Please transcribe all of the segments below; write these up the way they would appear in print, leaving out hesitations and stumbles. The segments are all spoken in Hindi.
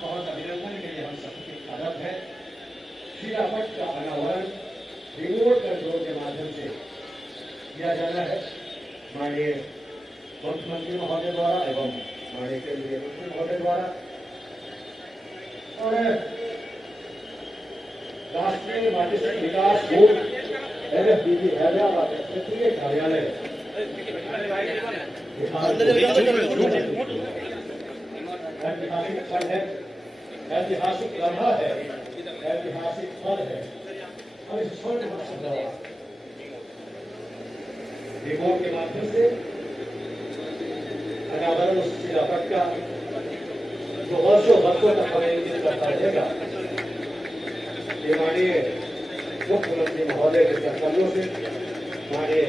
बहुत अभिनंदन के लिए हम सबके आदत है। शिलापट का अनावरण रिमोट कंट्रोल के माध्यम से किया जाना है। माननीय मुख्यमंत्री महोदय द्वारा एवं माननीय केंद्रीय मंत्री महोदय द्वारा और राष्ट्रीय मानसिक विकास बोर्ड NFDB हैदराबाद क्षेत्रीय कार्यालय ऐतिहासिक क्षण है, ऐतिहासिक लम्हा है, ऐतिहासिक पल है और इस छोटे रिमोट के माध्यम से अनावरण उस शिलापट का जो वर्षों तक हमें इंगित करता रहेगा, ये माननीय मुख्यमंत्री महोदय के कर्तव्यों से, माननीय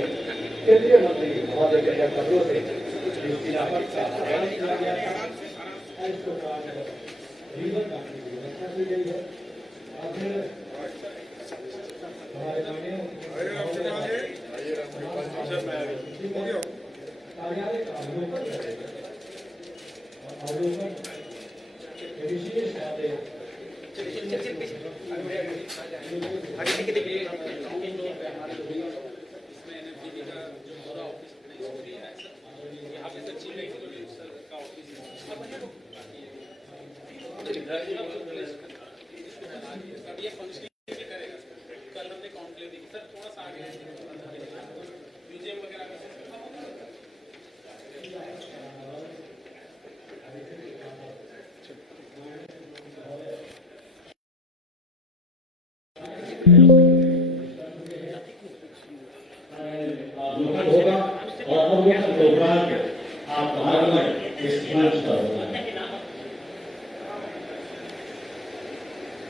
केंद्रीय मंत्री महोदय के कर्तव्यों से इस शिलापट का आह्वान किया गया था। इसको जीवन की व्यवस्था की गई है और फिर हमारे कार्यालय का अवलोकन करेगा और अवलोकन विशेष बातें ये फंक्शनिंग करेगा। कल हमने कॉन्क्लेव देखी सर, थोड़ा सा आगे म्यूजियम वगैरह होगा और अवलोकन प्रोग्राम आप भारत में इस मंच पर होगा।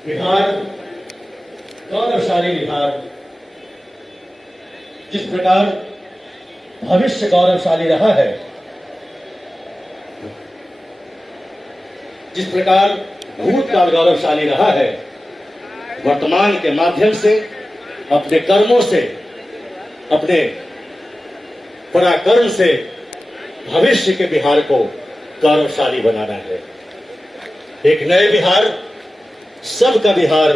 बिहार गौरवशाली बिहार, जिस प्रकार भविष्य गौरवशाली रहा है, जिस प्रकार भूतकाल गौरवशाली रहा है, वर्तमान के माध्यम से अपने कर्मों से, अपने पराक्रम से भविष्य के बिहार को गौरवशाली बनाना है। एक नए बिहार, सबका बिहार,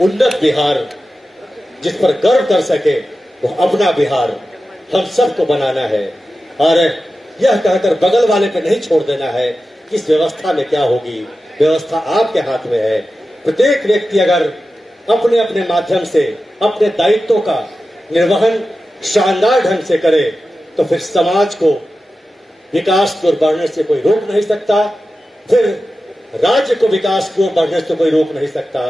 उन्नत बिहार, जिस पर गर्व कर सके वो अपना बिहार हम सबको बनाना है। और यह कहकर बगल वाले पे नहीं छोड़ देना है कि इस व्यवस्था में क्या होगी। व्यवस्था आपके हाथ में है। प्रत्येक व्यक्ति अगर अपने अपने माध्यम से अपने दायित्वों का निर्वहन शानदार ढंग से करे तो फिर समाज को विकास की ओर बढ़ने से कोई रोक नहीं सकता, फिर राज्य को विकास की ओर बढ़ने से कोई रोक नहीं सकता,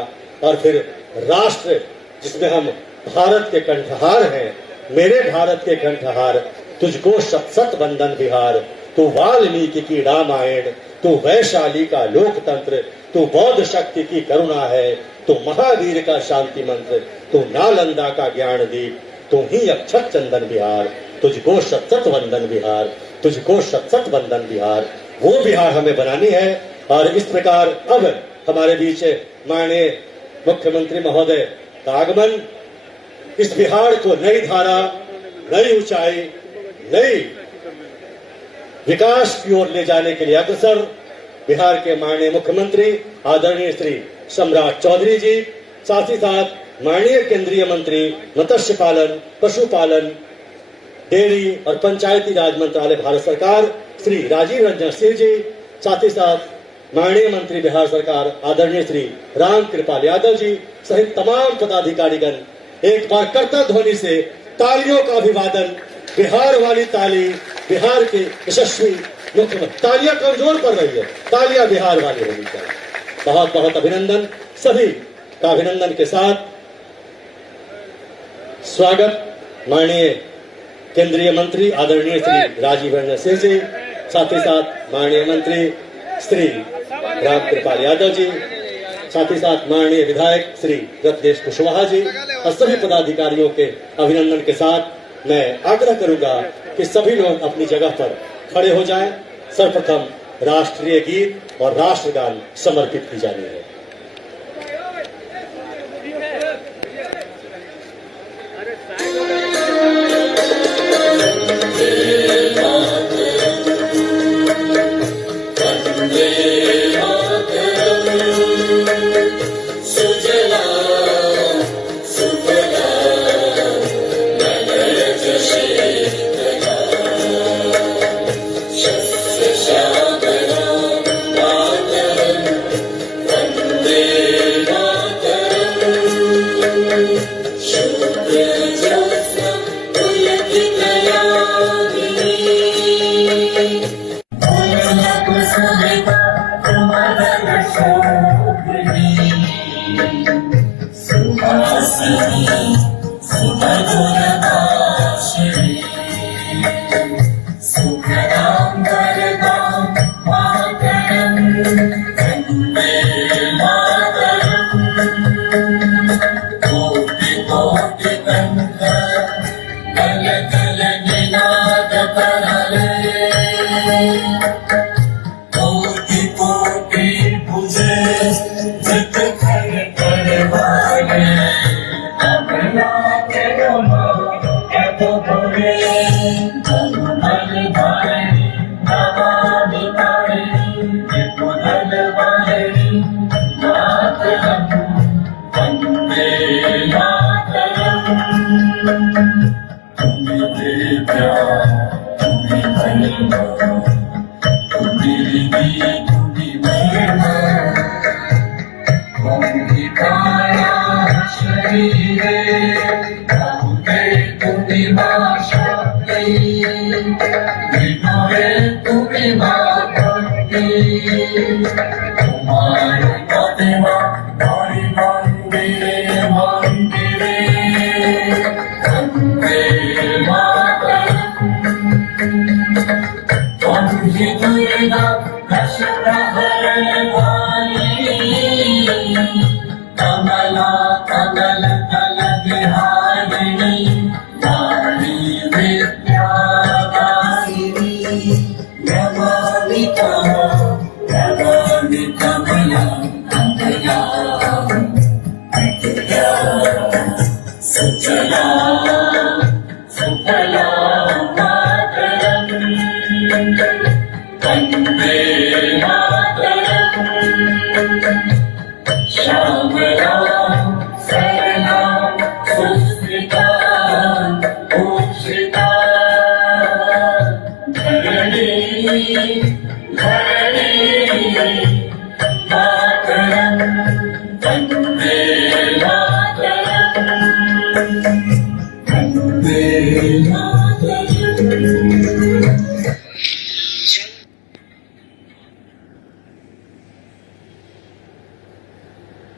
और फिर राष्ट्र जिसमें हम भारत के कंठहार हैं, मेरे भारत के कंठहार, तुझको शत शत वंदन बिहार, तू वाल्मीकि की रामायण, तू वैशाली का लोकतंत्र, तू बौद्ध शक्ति की करुणा है, तू महावीर का शांति मंत्र, तू नालंदा का ज्ञान दीप, तू ही अक्षत चंदन बिहार, तुझको शत शत वंदन बिहार, तुझको शत शत वंदन बिहार। वो बिहार हमें बनानी है। और इस प्रकार अब हमारे बीच माननीय मुख्यमंत्री महोदय का आगमन इस बिहार को नई धारा, नई ऊंचाई, नई विकास की ओर ले जाने के लिए अग्रसर बिहार के माननीय मुख्यमंत्री आदरणीय श्री सम्राट चौधरी जी, साथ ही साथ माननीय केंद्रीय मंत्री मत्स्य पालन, पशुपालन, डेयरी और पंचायती राज मंत्रालय भारत सरकार श्री राजीव रंजन सिंह जी, साथ ही साथ माननीय मंत्री बिहार सरकार आदरणीय श्री राम कृपाल यादव जी सहित तमाम पदाधिकारीगण एक बार करतब ध्वनि से तालियों का अभिवादन। बिहार वाली ताली बिहार के यशस्वी मुख्यमंत्री, तालियां कमजोर पड़ रही है, तालियां बिहार वाली होनी चाहिए। बहुत बहुत अभिनंदन, सभी का अभिनंदन के साथ स्वागत माननीय केंद्रीय मंत्री आदरणीय श्री राजीव रंजन सिंह जी, साथ ही साथ माननीय मंत्री श्री राम कृपाल यादव जी, साथ ही साथ माननीय विधायक श्री रत्नेश कुशवाहा जी और सभी पदाधिकारियों के अभिनंदन के साथ मैं आग्रह करूंगा कि सभी लोग अपनी जगह पर खड़े हो जाएं। सर्वप्रथम राष्ट्रीय गीत और राष्ट्रगान समर्पित की जानी है।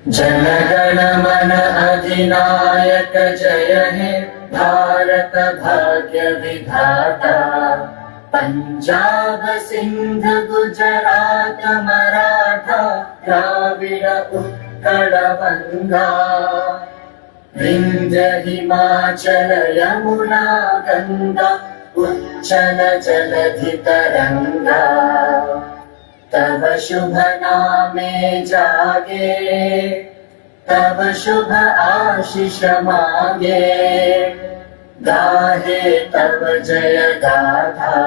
जनगण मन अधिनायक जय हे भारत भाग्य विधाता। पंजाब सिंध गुजरात मराठा द्राविड़ उत्कल बंगा, विंध्य हिमाचल यमुना गंगा उच्चल जलधि तरंगा। तब शुभ नामे जागे, तब शुभ आशीष मांगे, गाहे तब जय गाथा।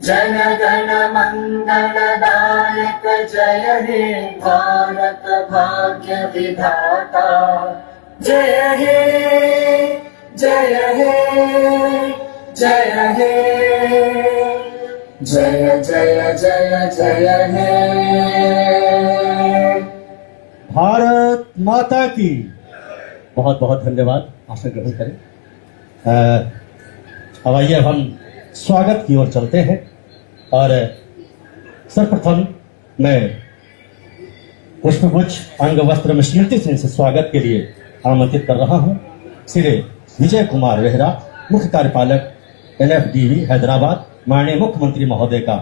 जन गण मंगल दायक जय हे भारत भाग्य विधाता। जय हे जय हे जय हे जय जय जय जय हे। भारत माता की बहुत बहुत धन्यवाद। आसन ग्रहण करें। अब आइए अब हम स्वागत की ओर चलते हैं और सर्वप्रथम मैं पुष्पगुच्छ अंग वस्त्र में स्मृति सिंह से स्वागत के लिए आमंत्रित कर रहा हूं। श्री विजय कुमार वेहरा मुख्य कार्यपालक NFDB हैदराबाद माननीय मुख्यमंत्री महोदय का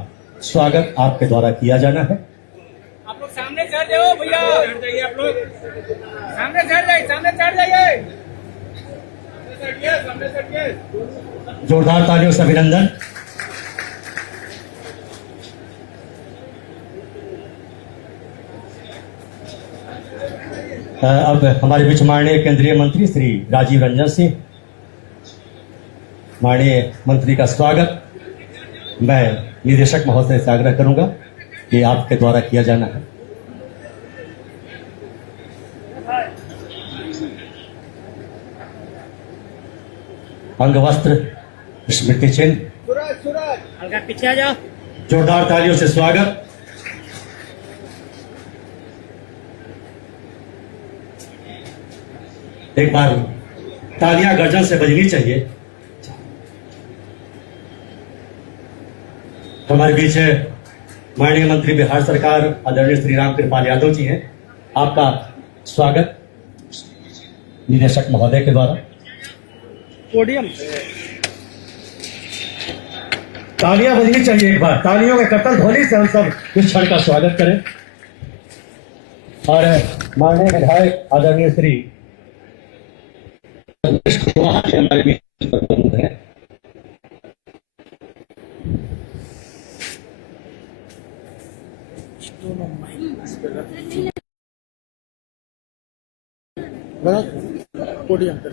स्वागत आपके द्वारा किया जाना है। आप लोग सामने चढ़ जाओ भैया, चढ़ जाइए आप लोग, सामने चढ़ जाइए, सामने चढ़ जाइए, सामने चढ़िए। जोरदार तालियों से अभिनंदन। अब हमारे बीच माननीय केंद्रीय मंत्री श्री राजीव रंजन सिंह, माननीय मंत्री का स्वागत मैं निदेशक महोदय से आग्रह करूंगा कि आपके द्वारा किया जाना है। अंग वस्त्र स्मृति चिन्ह, हल्का पीछे आ जाओ। जोरदार तालियों से स्वागत। एक बार तालियां गर्जन से बजनी चाहिए। हमारे बीच माननीय मंत्री बिहार सरकार आदरणीय श्री राम कृपाल यादव जी हैं, आपका स्वागत निदेशक महोदय के द्वारा। पोडियम तालियां बजनी चाहिए, एक बार तालियों के कर्तन ध्वनि से हम सब इस क्षण का स्वागत करें। और माननीय विधायक आदरणीय श्री हमारे बीच मौजूद हैं। पोडियम पे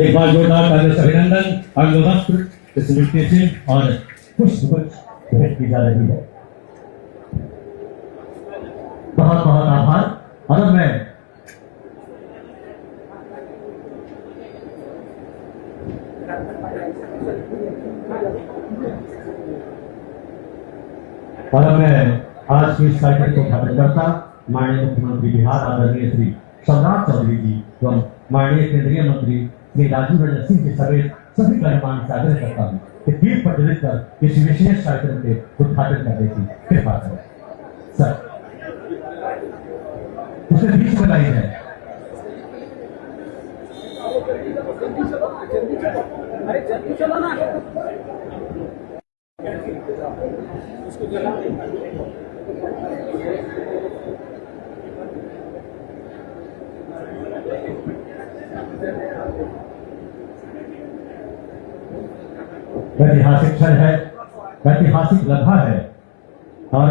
एक बार जोरदार तालियों से अभिनंदन। अंग वस्त्र स्मृति चिन्ह और पुष्प भेंट की जा रही है। बहुत बहुत आभार। और अब मैं आज की इस कार्यक्रम को उद्घाटन करता माननीय मुख्यमंत्री बिहार आदरणीय श्री सम्राट चौधरी जी एवं माननीय केंद्रीय मंत्री श्री राजीव रंजन सिंह के समेत सभी गणमान्य से आग्रह करता हूँ कि दीप प्रज्वलित कर इस विशेष कार्यक्रम के उद्घाटन करने की कृपा करें। सर उसे बीच में लाई है। अरे जल्दी चलो ना। ऐतिहासिक क्षण है, ऐतिहासिक लम्हा है और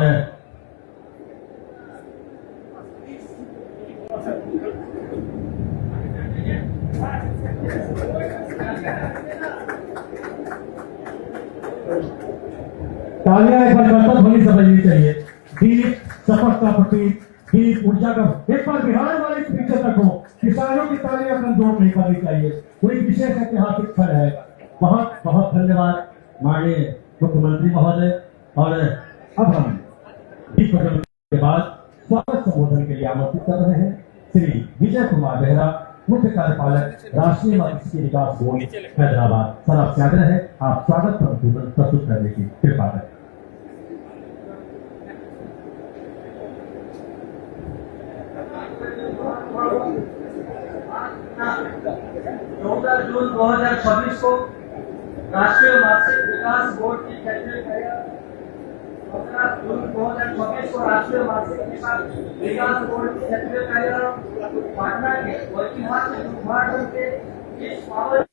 तालियां एक बार कर्तव्य ध्वनि से बजनी चाहिए। दीप शपथ का प्रतीक, दीप ऊर्जा का। एक बार बिहार वाले पीछे रखो, किसानों की तालियां कमजोर नहीं करनी चाहिए। कोई विशेष ऐतिहासिक क्षण है। बहुत बहुत धन्यवाद माननीय मुख्यमंत्री महोदय। और अब हम दीप प्रज्वलन के बाद स्वागत संबोधन के लिए आमंत्रित कर रहे हैं श्री विजय कुमार बेहरा, मुख्य कार्यपालक राष्ट्रीय मत्स्य विकास बोर्ड हैदराबाद। सर आपसे आग्रह है आप स्वागत प्रस्तुत करने की कृपा करें। 14 जून 2026 को राष्ट्रीय मानसिक विकास बोर्ड की कैबिनेट है। 14 जून 2026 को राष्ट्रीय मानसिक विकास बोर्ड की कैबिनेट है। पटना के ऐतिहासिक उद्घाटन के इस पावन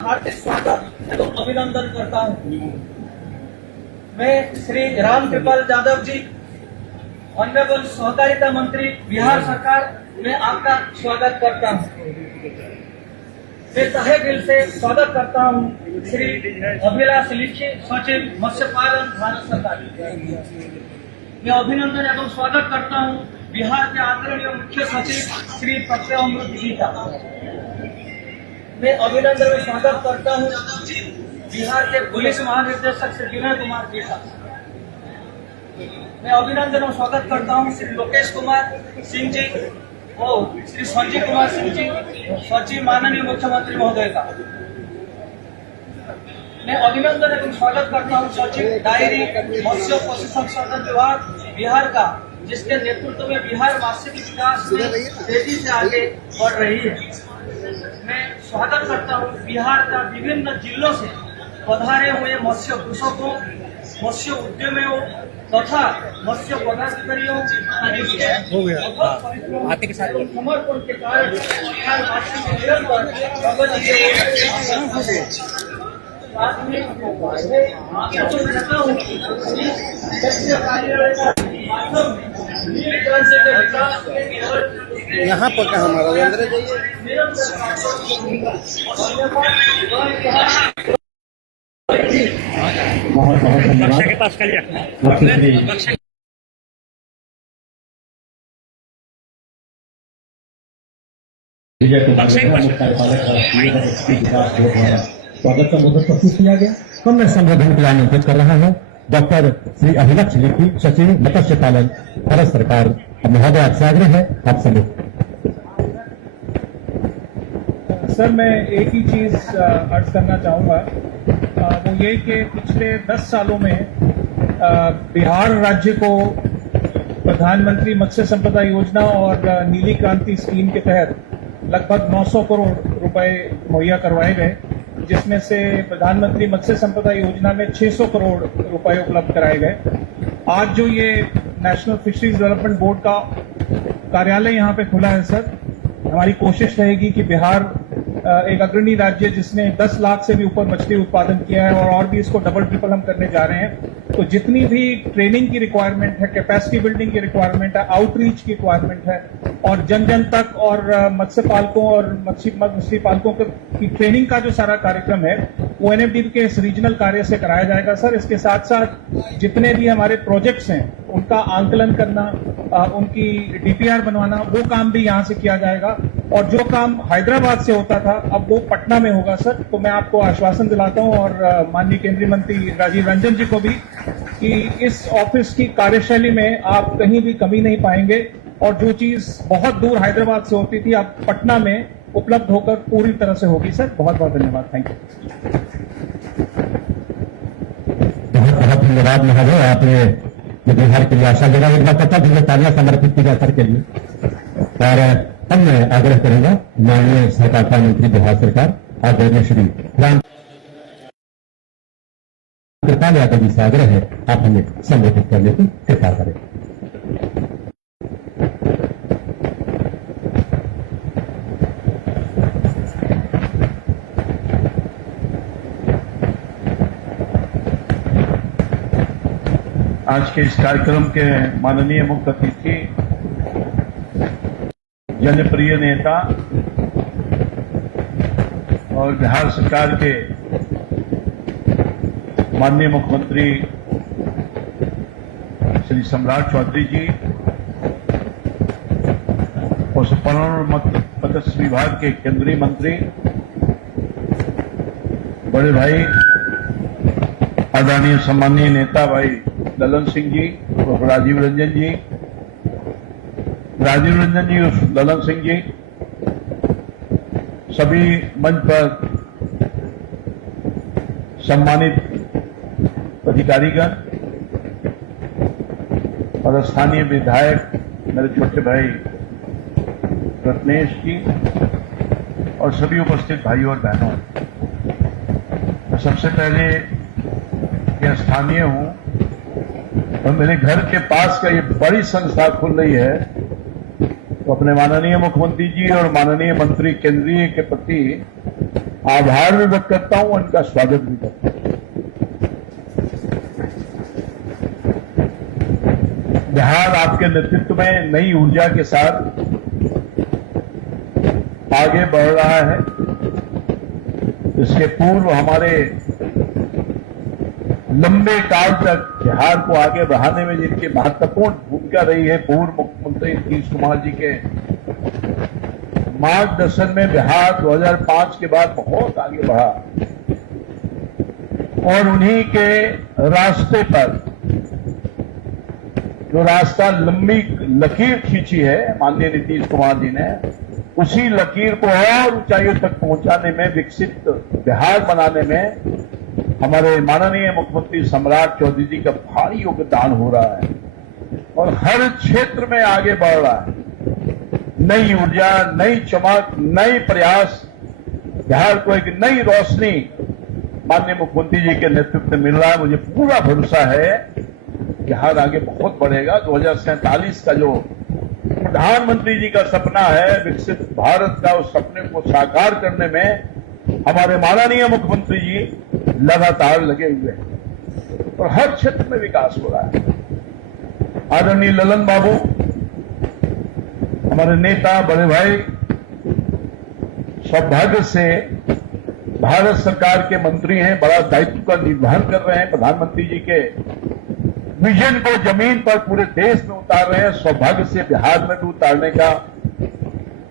हार्दिक स्वागत एवं अभिनंदन करता हूँ। मैं श्री राम कृपाल यादव जी, ऑनरेबल सहकारिता मंत्री बिहार सरकार में आपका स्वागत करता हूँ। मैं तहे दिल से स्वागत करता हूँ श्री अभिलाष लिखी, सचिव मत्स्य पालन भारत सरकार। मैं अभिनंदन एवं स्वागत करता हूँ बिहार के आदरणीय मुख्य सचिव श्री प्रत्यय अमृत जी का। मैं अभिनंदन में स्वागत करता हूँ बिहार के पुलिस महानिदेशक श्री विनय कुमार त्रिखा। मैं अभिनंदन और स्वागत करता हूं श्री लोकेश कुमार सिंह जी और श्री संजीव कुमार सिंह जी, सचिव माननीय मुख्यमंत्री महोदय का। मैं अभिनंदन एवं स्वागत करता हूं सचिव डायरी मत्स्य पशु संसाधन विभाग बिहार का, जिसके नेतृत्व में बिहार मात्स्यिकी विकास में तेजी से आगे बढ़ रही है। मैं स्वागत करता हूं बिहार का विभिन्न जिलों से पधारे हुए मत्स्य कृषकों, मत्स्य उद्यमियों तथा मत्स्य पदाधिकारियों समर्पण के कारण बिहार मात्स्यिकी निरंतर प्रगति की ओर साथ में आपको कहता हूं कि मत्स्य कार्यालय का माध्यम वितरण से विकास यहाँ पर क्या हमारा अंदर बहुत बहुत धन्यवाद। विजय कुमार मुख्य कार्यपालक विकास बोर्ड द्वारा स्वागत संबोधन प्रस्तुत किया गया। तो मैं संबोधन के लिए आमंत्रित कर रहा हूँ डॉक्टर श्री अभिलक्ष लिपि, सचिव मत्स्य पालन, भारत सरकार। महोदय आपसे आग्रह है, आप संबोधित। सर, मैं एक ही चीज अर्ज करना चाहूंगा, वो ये कि पिछले 10 सालों में बिहार राज्य को प्रधानमंत्री मत्स्य संपदा योजना और नीली क्रांति स्कीम के तहत लगभग 900 करोड़ रुपए मुहैया करवाए गए, जिसमें से प्रधानमंत्री मत्स्य संपदा योजना में 600 करोड़ रुपए उपलब्ध कराए गए। आज जो ये नेशनल फिशरीज डेवलपमेंट बोर्ड का कार्यालय यहाँ पे खुला है सर, हमारी कोशिश रहेगी कि बिहार एक अग्रणी राज्य जिसने 10 लाख से भी ऊपर मछली उत्पादन किया है और भी इसको डबल ट्रिपल हम करने जा रहे हैं। तो जितनी भी ट्रेनिंग की रिक्वायरमेंट है, कैपेसिटी बिल्डिंग की रिक्वायरमेंट है, आउटरीच की रिक्वायरमेंट है और जन जन तक और मत्स्य पालकों और मछली पालकों की ट्रेनिंग का जो सारा कार्यक्रम है वो एनएफडी के इस रीजनल कार्य से कराया जाएगा सर। इसके साथ साथ जितने भी हमारे प्रोजेक्ट्स हैं उनका आंकलन करना, उनकी डीपीआर बनवाना, वो काम भी यहाँ से किया जाएगा। और जो काम हैदराबाद से होता था अब वो पटना में होगा सर। तो मैं आपको आश्वासन दिलाता हूँ और माननीय केंद्रीय मंत्री राजीव रंजन जी को भी कि इस ऑफिस की कार्यशैली में आप कहीं भी कमी नहीं पाएंगे और जो चीज बहुत दूर हैदराबाद से होती थी अब पटना में उपलब्ध होकर पूरी तरह से होगी सर। बहुत बहुत धन्यवाद, थैंक यू। बहुत बहुत धन्यवाद महोदय, आपने बिहार के लिए आशा जगा। एक बार पता भी तालियां समर्पित की जा सर के लिए। और अब मैं आग्रह करूंगा माननीय सहकारिता मंत्री बिहार सरकार आदरणीय श्री राम कृपाल यादव जी से आग्रह है, आप हमें संबोधित करने की कृपा करें। आज के इस कार्यक्रम के माननीय मुख्य अतिथि, जनप्रिय नेता और बिहार सरकार के माननीय मुख्यमंत्री श्री सम्राट चौधरी जी, पशुपालन और मत्स्य विभाग के केंद्रीय मंत्री, बड़े भाई आदरणीय सम्मानीय नेता भाई ललन सिंह जी और राजीव रंजन जी और ललन सिंह जी, सभी मंच पर सम्मानित अधिकारीगण और स्थानीय विधायक मेरे छोटे भाई रत्नेश जी और सभी उपस्थित भाइयों और बहनों, मैं सबसे पहले यह स्थानीय हूं और मेरे घर के पास का ये बड़ी संस्था खुल रही है, तो अपने माननीय मुख्यमंत्री जी और माननीय मंत्री केंद्रीय के प्रति आभार भी व्यक्त करता हूं, उनका स्वागत भी करता हूं। बिहार आपके नेतृत्व में नई ऊर्जा के साथ आगे बढ़ रहा है। इसके पूर्व हमारे लंबे काल तक बिहार को आगे बढ़ाने में जिनकी महत्वपूर्ण भूमिका रही है, पूर्व मुख्यमंत्री नीतीश कुमार जी के मार्गदर्शन में बिहार 2005 के बाद बहुत आगे बढ़ा। और उन्हीं के रास्ते पर जो रास्ता लंबी लकीर खींची है माननीय नीतीश कुमार जी ने, उसी लकीर को और ऊंचाइयों तक पहुंचाने में, विकसित बिहार बनाने में हमारे माननीय मुख्यमंत्री सम्राट चौधरी जी का भारी योगदान हो रहा है और हर क्षेत्र में आगे बढ़ रहा है। नई ऊर्जा, नई चमक, नई प्रयास, बिहार को एक नई रोशनी माननीय मुख्यमंत्री जी के नेतृत्व में मिल रहा है। मुझे पूरा भरोसा है बिहार आगे बहुत बढ़ेगा। 2047 का जो प्रधानमंत्री जी का सपना है विकसित भारत का, उस सपने को साकार करने में हमारे माननीय मुख्यमंत्री जी लगातार लगे हुए हैं और हर क्षेत्र में विकास हो रहा है। आदरणीय ललन बाबू हमारे नेता, बड़े भाई, सौभाग्य से भारत सरकार के मंत्री हैं, बड़ा दायित्व का निर्वहन कर रहे हैं, प्रधानमंत्री जी के विजन को जमीन पर पूरे देश में उतार रहे हैं। सौभाग्य से बिहार में भी उतारने का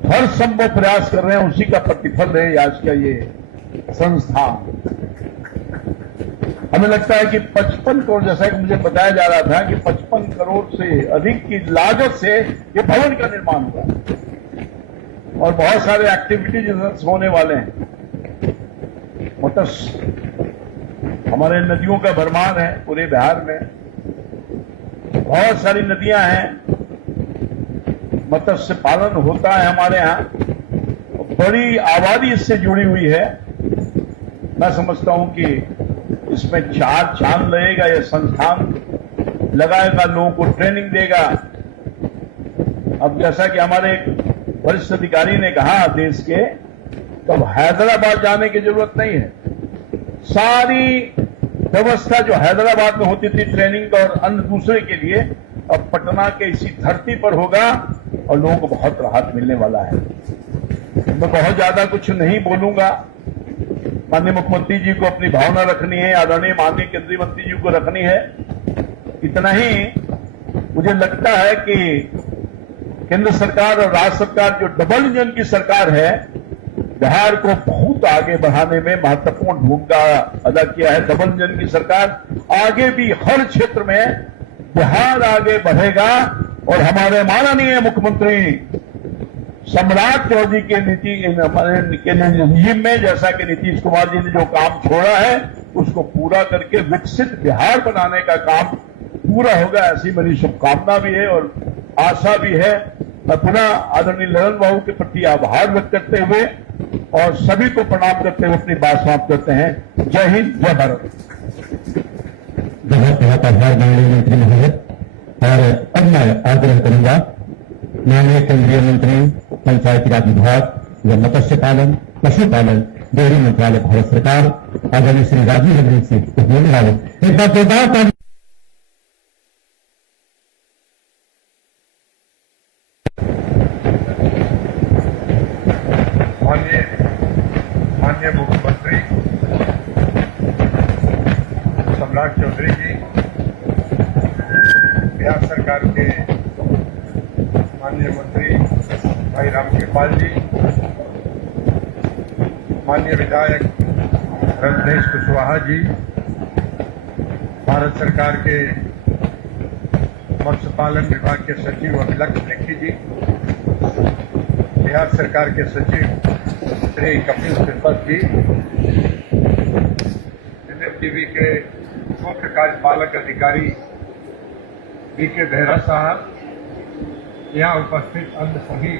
हर संभव प्रयास कर रहे हैं, उसी का प्रतिफल है आज का ये संस्थान। हमें लगता है कि 55 करोड़, जैसा कि मुझे बताया जा रहा था कि 55 करोड़ से अधिक की लागत से ये भवन का निर्माण हुआ और बहुत सारे एक्टिविटीज होने वाले हैं। मत्स्य, हमारे नदियों का भरमार है पूरे बिहार में, बहुत सारी नदियां हैं, मत्स्य पालन होता है हमारे यहाँ, बड़ी आबादी इससे जुड़ी हुई है। मैं समझता हूं कि इसमें 4 चांद लगेगा, यह संस्थान लगाएगा, लोगों को ट्रेनिंग देगा। अब जैसा कि हमारे एक वरिष्ठ अधिकारी ने कहा देश के, तो अब हैदराबाद जाने की जरूरत नहीं है। सारी व्यवस्था जो हैदराबाद में होती थी ट्रेनिंग और अन्य दूसरे के लिए, अब पटना के इसी धरती पर होगा और लोगों को बहुत राहत मिलने वाला है। मैं बहुत ज्यादा कुछ नहीं बोलूंगा। माननीय मुख्यमंत्री जी को अपनी भावना रखनी है, आदरणीय माननीय केंद्रीय मंत्री जी को रखनी है। इतना ही मुझे लगता है कि केंद्र सरकार और राज्य सरकार जो डबल इंजन की सरकार है, बिहार को बहुत आगे बढ़ाने में महत्वपूर्ण भूमिका अदा किया है। डबल इंजन की सरकार आगे भी हर क्षेत्र में बिहार आगे बढ़ेगा और हमारे माननीय मुख्यमंत्री सम्राट चौधरी के निजीम में, जैसा कि नीतीश कुमार जी ने जो काम छोड़ा है उसको पूरा करके विकसित बिहार बनाने का काम पूरा होगा, ऐसी मेरी शुभकामना भी है और आशा भी है। मैं पुनः आदरणीय ललन बाबू के प्रति आभार व्यक्त करते हुए और सभी को प्रणाम करते हुए अपनी बात समाप्त करते हैं। जय हिंद, जय भारत। बहुत बहुत आभार माननीय मंत्री महोदय। और अब मैं आग्रह करूंगा माननीय केंद्रीय मंत्री पंचायती राज विभाग व मत्स्य पालन, पशुपालन, डेयरी मंत्रालय, भारत सरकार, आदरणीय श्री राजीव रंजन सिंह बोलने वाले एक बार जोरदार माननीय मुख्यमंत्री सम्राट चौधरी जी, बिहार सरकार के माननीय मंत्री भाई रामकृपाल जी, माननीय विधायक रजनीश कुशवाहा जी, भारत सरकार के मत्स्य पालन विभाग के सचिव अभिलक्ष्य लेखी जी, बिहार सरकार के सचिव श्री कपिल त्रिपाठी जी, एनएफडीबी के मुख्य कार्यपालक अधिकारी बीके बेहरा साहब, यहाँ उपस्थित अन्य सभी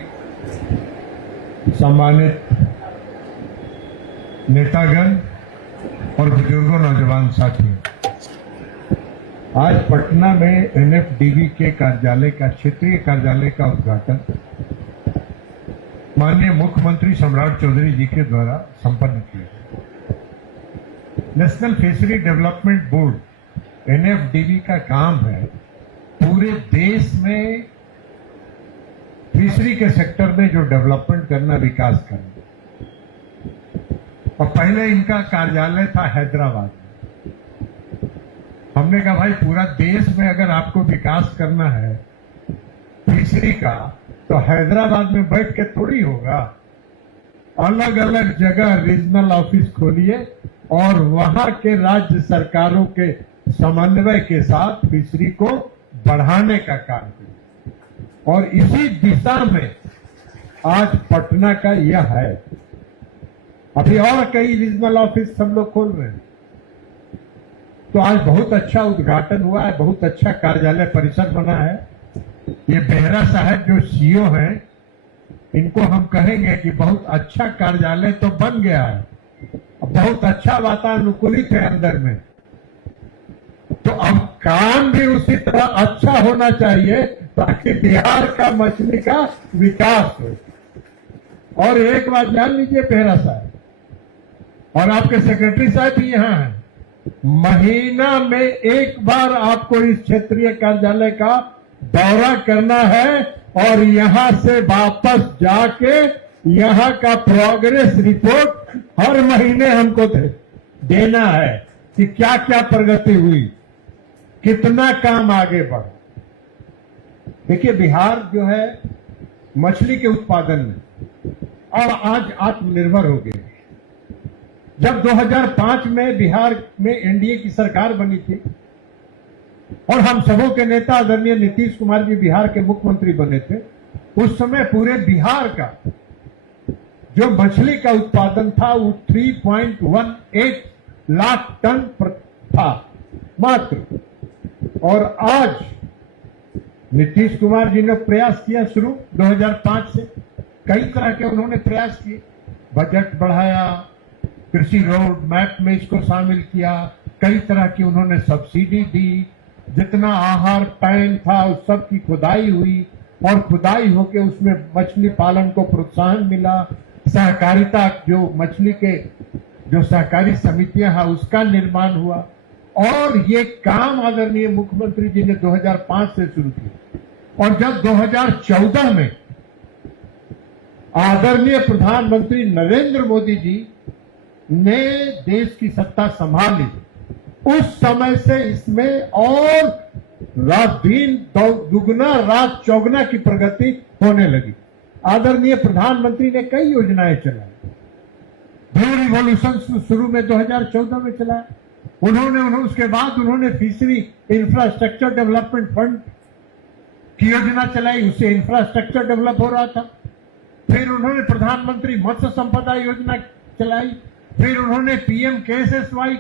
सम्मानित नेतागण और बुजुर्गों, नौजवान साथियों, आज पटना में एनएफडीबी के कार्यालय का, क्षेत्रीय कार्यालय का उद्घाटन माननीय मुख्यमंत्री सम्राट चौधरी जी के द्वारा संपन्न किया। National fishery development board NFDB का काम है पूरे देश में फिशरी के सेक्टर में जो डेवलपमेंट करना, विकास करना। और पहले इनका कार्यालय था हैदराबाद में। हमने कहा भाई पूरा देश में अगर आपको विकास करना है फिशरी का तो हैदराबाद में बैठ के थोड़ी होगा। अलग अलग जगह रीजनल ऑफिस खोलिए और वहां के राज्य सरकारों के समन्वय के साथ फिशरी को बढ़ाने का काम करिए। और इसी दिशा में आज पटना का यह है। अभी और कई रीजनल ऑफिस हम लोग खोल रहे हैं। तो आज बहुत अच्छा उद्घाटन हुआ है, बहुत अच्छा कार्यालय परिसर बना है। ये बेहरा साहब जो सीईओ हैं, इनको हम कहेंगे कि बहुत अच्छा कार्यालय तो बन गया है, बहुत अच्छा वातानुकूलित है अंदर में। तो अब काम भी उसी तरह अच्छा होना चाहिए ताकि बिहार का मछली का विकास हो। और एक बात जान लीजिए बेहरा साहब, और आपके सेक्रेटरी साहब भी यहाँ हैं, महीना में एक बार आपको इस क्षेत्रीय कार्यालय का दौरा करना है और यहां से वापस जाके यहां का प्रोग्रेस रिपोर्ट हर महीने हमको देना है कि क्या क्या प्रगति हुई, कितना काम आगे बढ़ा। देखिए बिहार जो है मछली के उत्पादन में और आज आत्मनिर्भर हो गए। जब 2005 में बिहार में एनडीए की सरकार बनी थी और हम सबों के नेता आदरणीय नीतीश कुमार जी बिहार के मुख्यमंत्री बने थे, उस समय पूरे बिहार का जो मछली का उत्पादन था वो 3.18 लाख टन था मात्र। और आज नीतीश कुमार जी ने प्रयास किया शुरू 2005 से, कई तरह के उन्होंने प्रयास किए, बजट बढ़ाया, कृषि रोड मैप में इसको शामिल किया, कई तरह की उन्होंने सब्सिडी दी, जितना आहार पैन था उस सब की खुदाई हुई और खुदाई होके उसमें मछली पालन को प्रोत्साहन मिला। सहकारिता जो मछली के जो सहकारी समितियां हैं उसका निर्माण हुआ और ये काम आदरणीय मुख्यमंत्री जी ने 2005 से शुरू किया। और जब 2014 में आदरणीय प्रधानमंत्री नरेंद्र मोदी जी ने देश की सत्ता संभाली, उस समय से इसमें और रात दिन दुगना रात चौगुना की प्रगति होने लगी। आदरणीय प्रधानमंत्री ने कई योजनाएं चलाई। ब्लू रिवॉल्यूशन शुरू में 2014 में चलाया उन्होंने उसके बाद उन्होंने फिशरी इंफ्रास्ट्रक्चर डेवलपमेंट फंड की योजना चलाई, उससे इंफ्रास्ट्रक्चर डेवलप हो रहा था। फिर उन्होंने प्रधानमंत्री मत्स्य संपदा योजना चलाई, फिर उन्होंने पीएम केएसएसवाई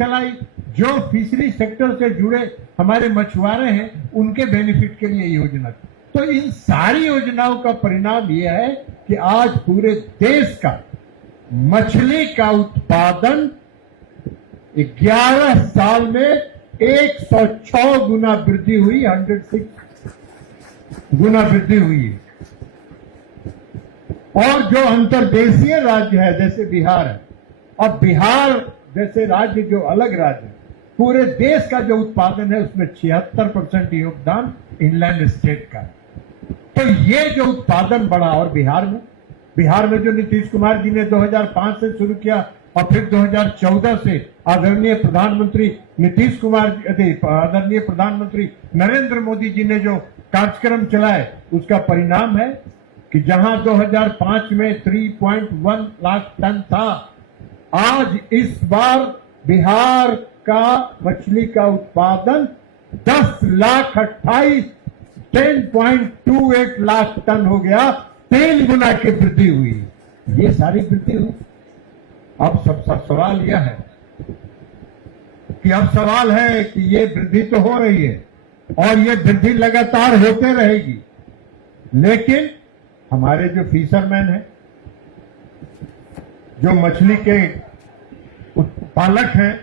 चलाई, जो फिशरी सेक्टर से जुड़े हमारे मछुआरे हैं उनके बेनिफिट के लिए योजना थी। तो इन सारी योजनाओं का परिणाम यह है कि आज पूरे देश का मछली का उत्पादन 11 साल में 106 गुना वृद्धि हुई, 106 गुना वृद्धि हुई है। और जो अंतर्देशीय राज्य है जैसे बिहार है, और बिहार जैसे राज्य जो अलग राज्य है, पूरे देश का जो उत्पादन है उसमें 76% योगदान इनलैंड स्टेट का है। तो ये जो उत्पादन बढ़ा, और बिहार में जो नीतीश कुमार जी ने 2005 से शुरू किया और फिर 2014 से आदरणीय प्रधानमंत्री आदरणीय प्रधानमंत्री नरेंद्र मोदी जी ने जो कार्यक्रम चलाए, उसका परिणाम है कि जहां 2005 में 3.1 लाख टन था, आज इस बार बिहार का मछली का उत्पादन 10,28 लाख टन हो गया, 3 गुना की वृद्धि हुई। ये सारी वृद्धि हुई। अब सब सवाल यह है कि ये वृद्धि तो हो रही है और ये वृद्धि लगातार होते रहेगी, लेकिन हमारे जो फिशरमैन हैं, जो मछली के पालक हैं,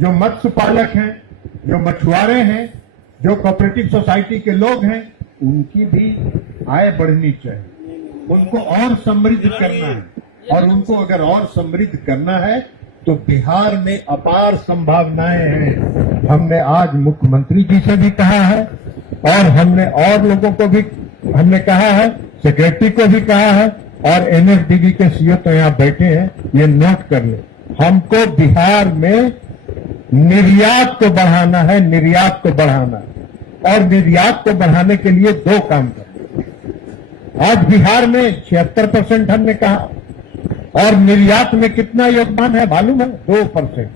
जो मत्स्य पालक हैं, जो मछुआरे हैं, जो कोऑपरेटिव सोसाइटी के लोग हैं, उनकी भी आय बढ़नी चाहिए। उनको और समृद्ध करना है, और उनको अगर और समृद्ध करना है तो बिहार में अपार संभावनाएं हैं। हमने आज मुख्यमंत्री जी से भी कहा है और हमने और लोगों को भी हमने कहा है, सेक्रेटरी को भी कहा है, और एनएफडीबी के सीईओ तो यहाँ बैठे हैं, ये नोट कर ले। हमको बिहार में निर्यात को बढ़ाना है, निर्यात को बढ़ाना, और निर्यात को बढ़ाने के लिए 2 काम करना। आज बिहार में 76% हमने कहा और निर्यात में कितना योगदान है मालूम है? 2%।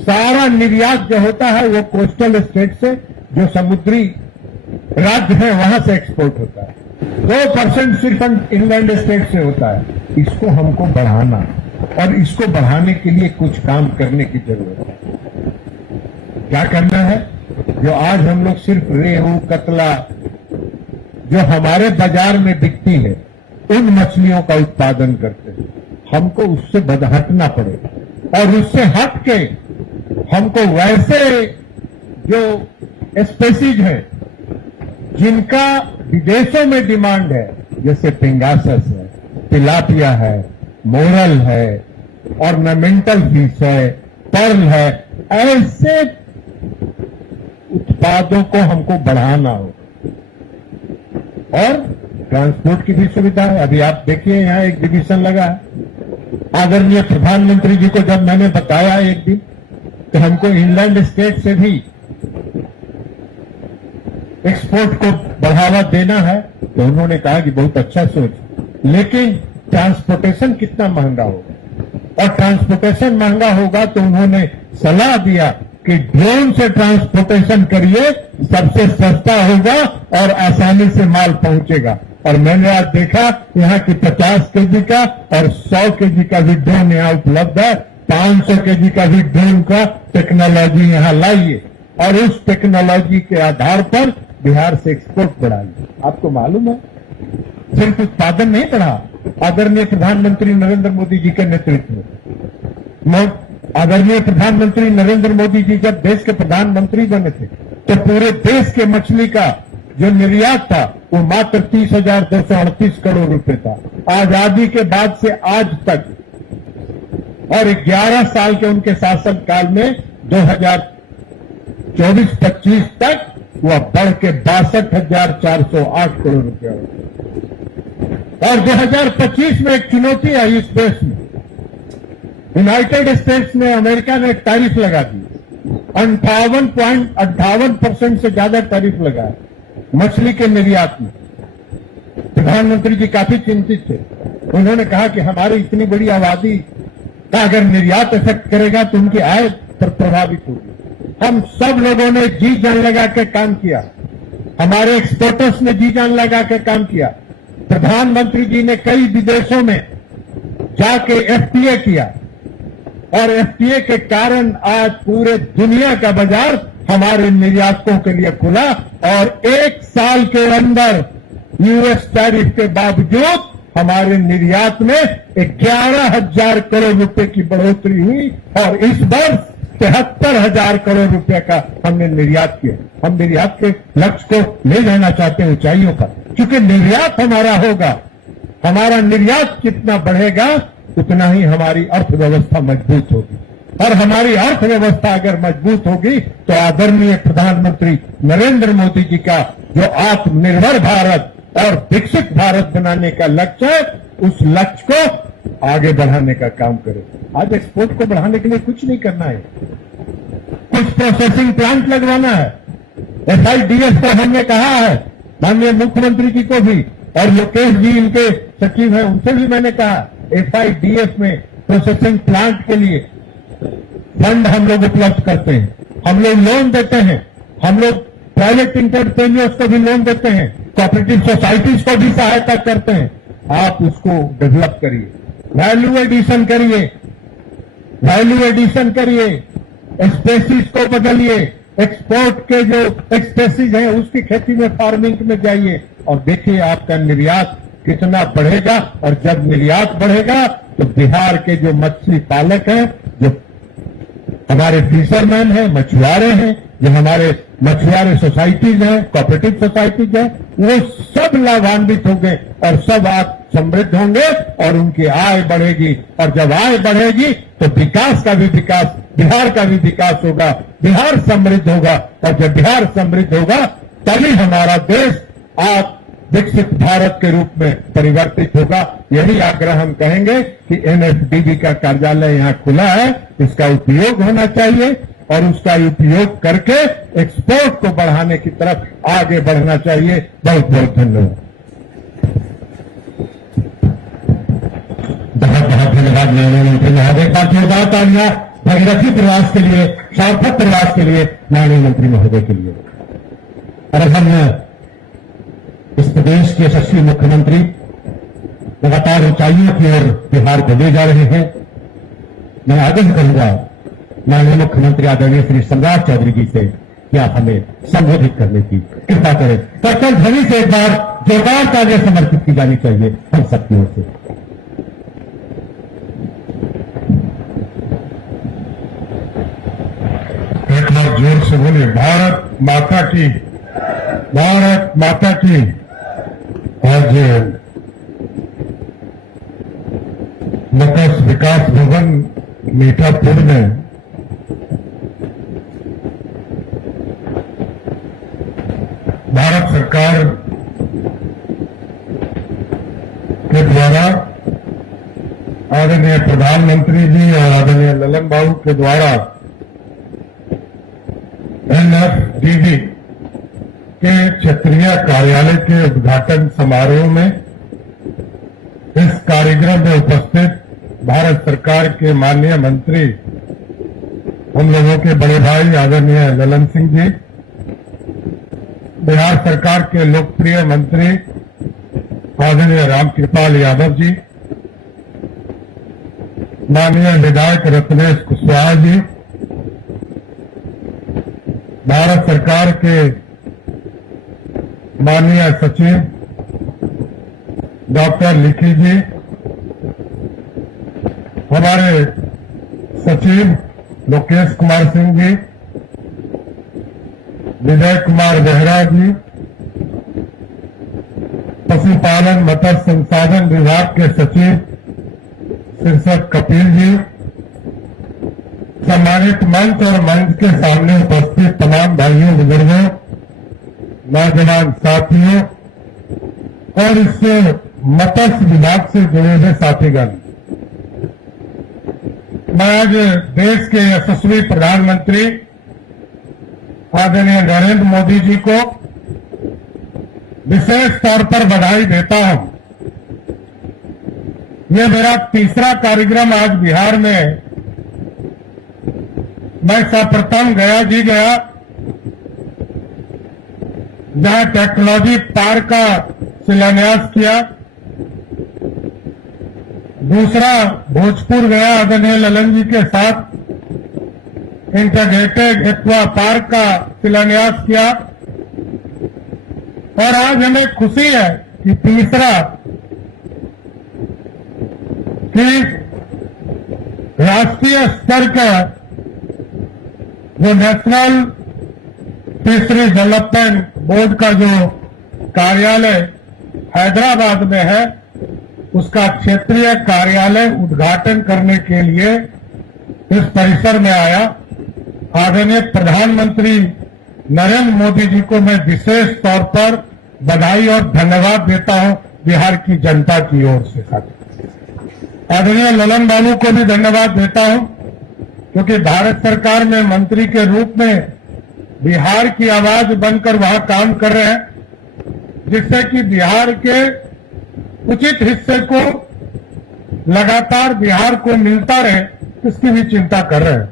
सारा निर्यात जो होता है वो कोस्टल स्टेट से, जो समुद्री राज्य है वहां से एक्सपोर्ट होता है। 2% सिर्फ इनलैंड स्टेट से होता है। इसको हमको बढ़ाना, और इसको बढ़ाने के लिए कुछ काम करने की जरूरत है। क्या करना है? जो आज हम लोग सिर्फ रेहू, कतला जो हमारे बाजार में बिकती है, उन मछलियों का उत्पादन करते हैं, हमको उससे हटना पड़ेगा। और उससे हट के हमको वैसे जो स्पेसीज है जिनका विदेशों में डिमांड है, जैसे पिंगासस है, तिलापिया है, मोरल है, ऑर्नामेंटल फिश है, पर्ल है, ऐसे उत्पादों को हमको बढ़ाना होगा। और ट्रांसपोर्ट की भी सुविधा है। अभी आप देखिए यहाँ एक डिवीजन लगा है। आदरणीय प्रधानमंत्री जी को जब मैंने बताया एक दिन कि हमको इंग्लैंड स्टेट से भी एक्सपोर्ट को बढ़ावा देना है, तो उन्होंने कहा कि बहुत अच्छा सोच, लेकिन ट्रांसपोर्टेशन कितना महंगा होगा। और ट्रांसपोर्टेशन महंगा होगा तो उन्होंने सलाह दिया कि ड्रोन से ट्रांसपोर्टेशन करिए, सबसे सस्ता होगा और आसानी से माल पहुंचेगा। और मैंने आज देखा यहाँ की 50 केजी का और 100 केजी का भी ड्रोन यहाँ उपलब्ध है। 500 केजी का भी ड्रोन का टेक्नोलॉजी यहाँ लाइए और उस टेक्नोलॉजी के आधार पर बिहार से एक्सपोर्ट बढ़ाइए। आपको मालूम है, सिर्फ उत्पादन नहीं बढ़ा। आदरणीय प्रधानमंत्री नरेंद्र मोदी जी के नेतृत्व में, आदरणीय प्रधानमंत्री नरेंद्र मोदी जी जब देश के प्रधानमंत्री बने थे तो पूरे देश के मछली का जो निर्यात था वो मात्र 30,238 करोड़ रुपए था। आजादी के बाद से आज तक और 11 साल के उनके शासन काल में 2024-25 तक वह बढ़ के 62,408 करोड़ रुपया हो। और 2025 में एक चुनौती आई इस देश में। यूनाइटेड स्टेट्स में अमेरिका ने एक टैरिफ लगा दी, 58% से ज्यादा टैरिफ लगा मछली के निर्यात में। प्रधानमंत्री जी काफी चिंतित थे। उन्होंने कहा कि हमारी इतनी बड़ी आबादी का अगर निर्यात इफेक्ट करेगा तो उनकी आय पर प्रभावित होगी। हम सब लोगों ने जी जान लगा के काम किया, हमारे एक्सपोर्टर्स ने जी जान लगा के काम किया। प्रधानमंत्री जी ने कई विदेशों में जाके एफटीए किया और एफटीए के कारण आज पूरे दुनिया का बाजार हमारे निर्यातकों के लिए खुला। और 1 साल के अंदर यूएस टैरिफ के बावजूद हमारे निर्यात में 11,000 करोड़ रुपए की बढ़ोतरी हुई और इस वर्ष 73,000 करोड़ रुपए का हमने निर्यात किया। हम निर्यात के लक्ष्य को ले जाना चाहते हैं ऊंचाइयों पर, क्योंकि निर्यात हमारा होगा। हमारा निर्यात जितना बढ़ेगा उतना ही हमारी अर्थव्यवस्था मजबूत होगी। और हमारी अर्थव्यवस्था अगर मजबूत होगी तो आदरणीय प्रधानमंत्री नरेंद्र मोदी जी का जो आत्मनिर्भर भारत और विकसित भारत बनाने का लक्ष्य है, उस लक्ष्य को आगे बढ़ाने का काम करें। आज एक्सपोर्ट को बढ़ाने के लिए कुछ नहीं करना है, कुछ प्रोसेसिंग प्लांट लगवाना है। FIDF को हमने कहा है, माननीय मुख्यमंत्री जी को भी, और लोकेश जी इनके सचिव हैं, उनसे भी मैंने कहा FIDF में प्रोसेसिंग प्लांट के लिए फंड हम लोग उपलब्ध करते हैं, हम लोग लोन देते हैं, हम लोग प्राइवेट एंटरप्रेन्योर्स को भी लोन देते हैं, कोऑपरेटिव सोसाइटीज को भी सहायता करते हैं। आप उसको डेवलप करिए, वैल्यू एडिशन करिए, स्पेसीज को बदलिए, एक्सपोर्ट के जो स्पेसीज हैं उसकी खेती में, फार्मिंग में जाइए और देखिए आपका निर्यात कितना बढ़ेगा। और जब निर्यात बढ़ेगा तो बिहार के जो मछली पालक हैं, जो हमारे फिशरमैन हैं, मछुआरे हैं, जो हमारे मछुआरे सोसाइटीज हैं, कोऑपरेटिव सोसाइटीज हैं, वो सब लाभान्वित होंगे और सब आप समृद्ध होंगे और उनकी आय बढ़ेगी। और जब आय बढ़ेगी तो विकास का भी विकास, बिहार का भी विकास होगा, बिहार समृद्ध होगा। और जब बिहार समृद्ध होगा तभी हमारा देश आप विकसित भारत के रूप में परिवर्तित होगा। यही आग्रह हम कहेंगे कि NFDB का कार्यालय यहाँ खुला है, इसका उपयोग होना चाहिए और उसका उपयोग करके एक्सपोर्ट को बढ़ाने की तरफ आगे बढ़ना चाहिए। बहुत बहुत धन्यवाद। धन्यवाद माननीय मंत्री महोदय का। जोरदार तालियां भगीरथी प्रवास के लिए, सार्थक प्रवास के लिए, माननीय मंत्री महोदय के लिए। और अब हम इस प्रदेश के यशस्वी मुख्यमंत्री लगातार ऊंचाइयों की ओर बिहार को ले जा रहे हैं। मैं आग्रह करूंगा माननीय मुख्यमंत्री आदरणीय श्री सम्राट चौधरी जी से कि आप हमें संबोधित करने की कृपा करें। कर्तव्य ध्वनि से एक बार जोरदार तालियां समर्पित की जानी चाहिए हम सबकी ओर से। एक बार जोर से बोले, भारत माता की, भारत माता की। आज मत्स्य विकास भवन मीठापुर में भारत सरकार के द्वारा आदरणीय प्रधानमंत्री जी और आदरणीय ललन बाबू के द्वारा NFDB के क्षेत्रीय कार्यालय के उद्घाटन समारोह में इस कार्यक्रम में उपस्थित भारत सरकार के माननीय मंत्री, हम लोगों के बड़े भाई आदरणीय ललन सिंह जी, बिहार सरकार के लोकप्रिय मंत्री आदरणीय रामकृपाल यादव जी, माननीय विधायक रत्नेश कुशवाहा जी, भारत सरकार के माननीय सचिव डॉक्टर लिखी जी, हमारे सचिव लोकेश कुमार सिंह जी, विजय कुमार बेहरा जी, पशुपालन मत्स्य संसाधन विभाग के सचिव शीर्षक कपिल जी, सम्मानित मंच और मंच के सामने उपस्थित तमाम भाइयों बुजुर्गों, नौजवान साथियों और इससे मत्स्य विभाग से जुड़े हुए साथीगण, मैं आज देश के यशस्वी प्रधानमंत्री आदरणीय नरेंद्र मोदी जी को विशेष तौर पर बधाई देता हूं। यह मेरा तीसरा कार्यक्रम आज बिहार में। मैं सर्वप्रथम गया जी गया, जहां टेक्नोलॉजी पार्क का शिलान्यास किया। दूसरा भोजपुर गया, आदरणीय ललन जी के साथ इंटीग्रेटेड एक्वा पार्क का शिलान्यास किया। और आज हमें खुशी है कि तीसरा कि राष्ट्रीय स्तर का जो नेशनल फिशरी डेवलपमेंट बोर्ड का जो कार्यालय हैदराबाद में है, उसका क्षेत्रीय कार्यालय उद्घाटन करने के लिए इस परिसर में आया। आदरणीय प्रधानमंत्री नरेंद्र मोदी जी को मैं विशेष तौर पर बधाई और धन्यवाद देता हूं बिहार की जनता की ओर से। साथ आदरणीय ललन बाबू को भी धन्यवाद देता हूं, क्योंकि भारत सरकार में मंत्री के रूप में बिहार की आवाज बनकर वहां काम कर रहे हैं, जिससे कि बिहार के उचित हिस्से को लगातार बिहार को मिलता रहे, इसकी भी चिंता कर रहे हैं।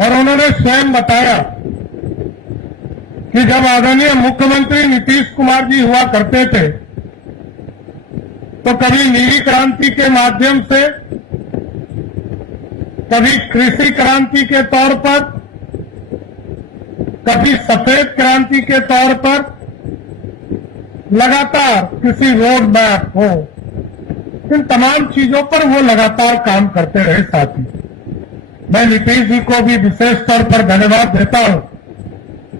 और उन्होंने स्वयं बताया कि जब आदरणीय मुख्यमंत्री नीतीश कुमार जी हुआ करते थे, तो कभी नीली क्रांति के माध्यम से, कभी कृषि क्रांति के तौर पर, कभी सफेद क्रांति के तौर पर लगातार किसी रोड मैप हो, इन तमाम चीजों पर वो लगातार काम करते रहे। साथी मैं नीतीश जी को भी विशेष तौर पर धन्यवाद देता हूं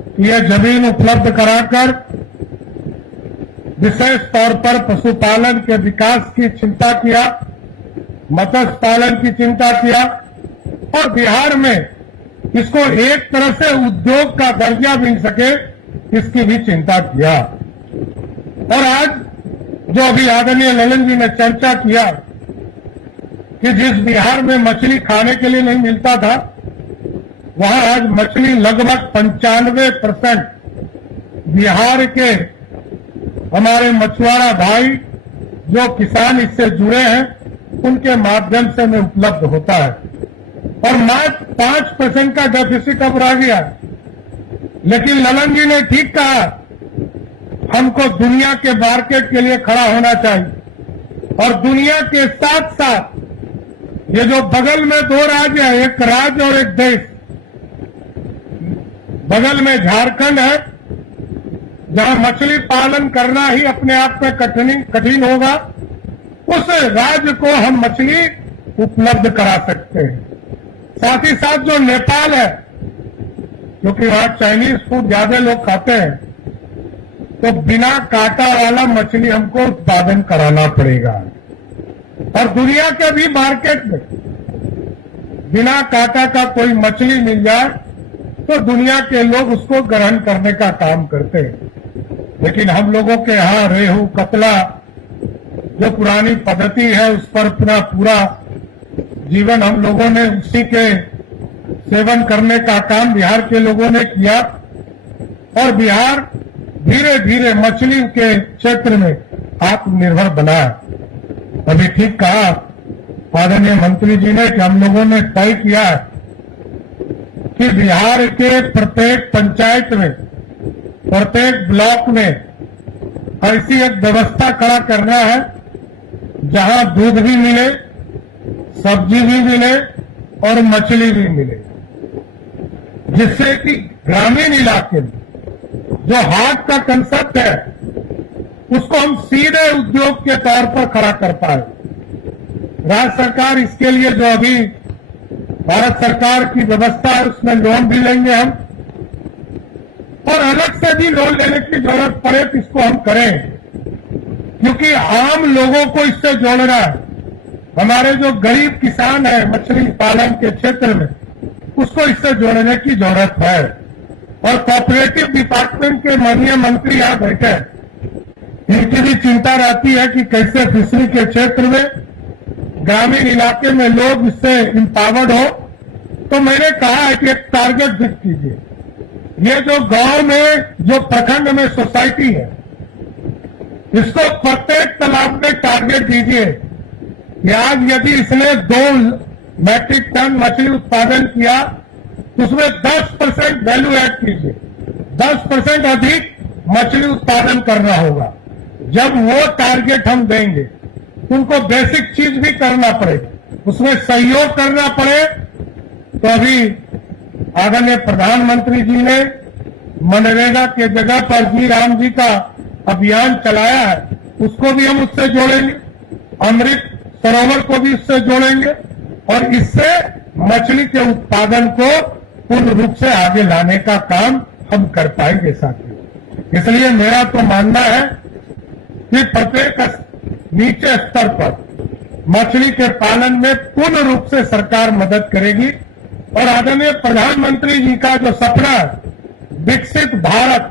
कि यह जमीन उपलब्ध कराकर विशेष तौर पर पशुपालन के विकास की चिंता किया, मत्स्य पालन की चिंता किया और बिहार में इसको एक तरह से उद्योग का दर्जा मिल सके, इसकी भी चिंता किया। और आज जो अभी आदरणीय ललन जी ने चर्चा किया कि जिस बिहार में मछली खाने के लिए नहीं मिलता था, वहां आज मछली लगभग 95% बिहार के हमारे मछुआरा भाई जो किसान इससे जुड़े हैं, उनके माध्यम से हमें उपलब्ध होता है। और मात्र 5% का डेफिसिट अब रह गया। लेकिन ललन जी ने ठीक कहा, हमको दुनिया के मार्केट के लिए खड़ा होना चाहिए और दुनिया के साथ साथ ये जो बगल में दो राज्य है, एक राज्य और एक देश, बगल में झारखंड है जहां मछली पालन करना ही अपने आप में कठिन होगा, उस राज्य को हम मछली उपलब्ध करा सकते हैं। साथ ही साथ जो नेपाल है, क्योंकि वहां चाइनीज फूड ज्यादा लोग खाते हैं, तो बिना कांटा वाला मछली हमको उत्पादन कराना पड़ेगा। और दुनिया के भी मार्केट में बिना कांटा का कोई मछली मिल जाए तो दुनिया के लोग उसको ग्रहण करने का काम करते हैं। लेकिन हम लोगों के यहाँ रेहू, कतला, जो पुरानी पद्धति है उस पर अपना पूरा जीवन हम लोगों ने उसी के सेवन करने का काम बिहार के लोगों ने किया। और बिहार धीरे धीरे मछली के क्षेत्र में आत्मनिर्भर बना। अभी ठीक कहा आदरणीय मंत्री जी ने कि हम लोगों ने तय किया कि बिहार के प्रत्येक पंचायत में, प्रत्येक ब्लॉक में ऐसी एक व्यवस्था खड़ा करना है जहां दूध भी मिले, सब्जी भी मिले और मछली भी मिले, जिससे कि ग्रामीण इलाके में जो हाट का कंसेप्ट है उसको हम सीधे उद्योग के तौर पर खड़ा कर पाए। राज्य सरकार इसके लिए जो अभी भारत सरकार की व्यवस्था है उसमें लोन भी लेंगे हम, और अलग से भी लोन लेने की जरूरत पड़े तो इसको हम करें, क्योंकि आम लोगों को इससे जोड़ना है। हमारे जो गरीब किसान है मछली पालन के क्षेत्र में, उसको इससे जोड़ने की जरूरत है। और कोऑपरेटिव डिपार्टमेंट के माननीय मंत्री यहां बैठे हैं, इनकी भी चिंता रहती है कि कैसे फिशरी के क्षेत्र में ग्रामीण इलाके में लोग इससे इंपावर्ड हो। तो मैंने कहा है कि एक टारगेट फिक्स कीजिए। ये जो गांव में, जो प्रखंड में सोसाइटी है, इसको प्रत्येक तालाब में टारगेट दीजिए कि आज यदि इसने 2 मैट्रिक टन मछली उत्पादन किया तो उसमें 10% वैल्यू ऐड कीजिए, 10% अधिक मछली उत्पादन करना होगा। जब वो टारगेट हम देंगे तो उनको बेसिक चीज भी करना पड़ेगा, उसमें सहयोग करना पड़े। तो अभी आदरणीय प्रधानमंत्री जी ने मनरेगा के जगह पर जी राम जी का अभियान चलाया है, उसको भी हम उससे जोड़ेंगे, अमृत सरोवर को भी इससे जोड़ेंगे और इससे मछली के उत्पादन को पूर्ण रूप से आगे लाने का काम हम कर पाएंगे साथियों। इसलिए मेरा तो मानना है कि प्रत्येक नीचे स्तर पर मछली के पालन में पूर्ण रूप से सरकार मदद करेगी। और आदरणीय प्रधानमंत्री जी का जो सपना है विकसित भारत,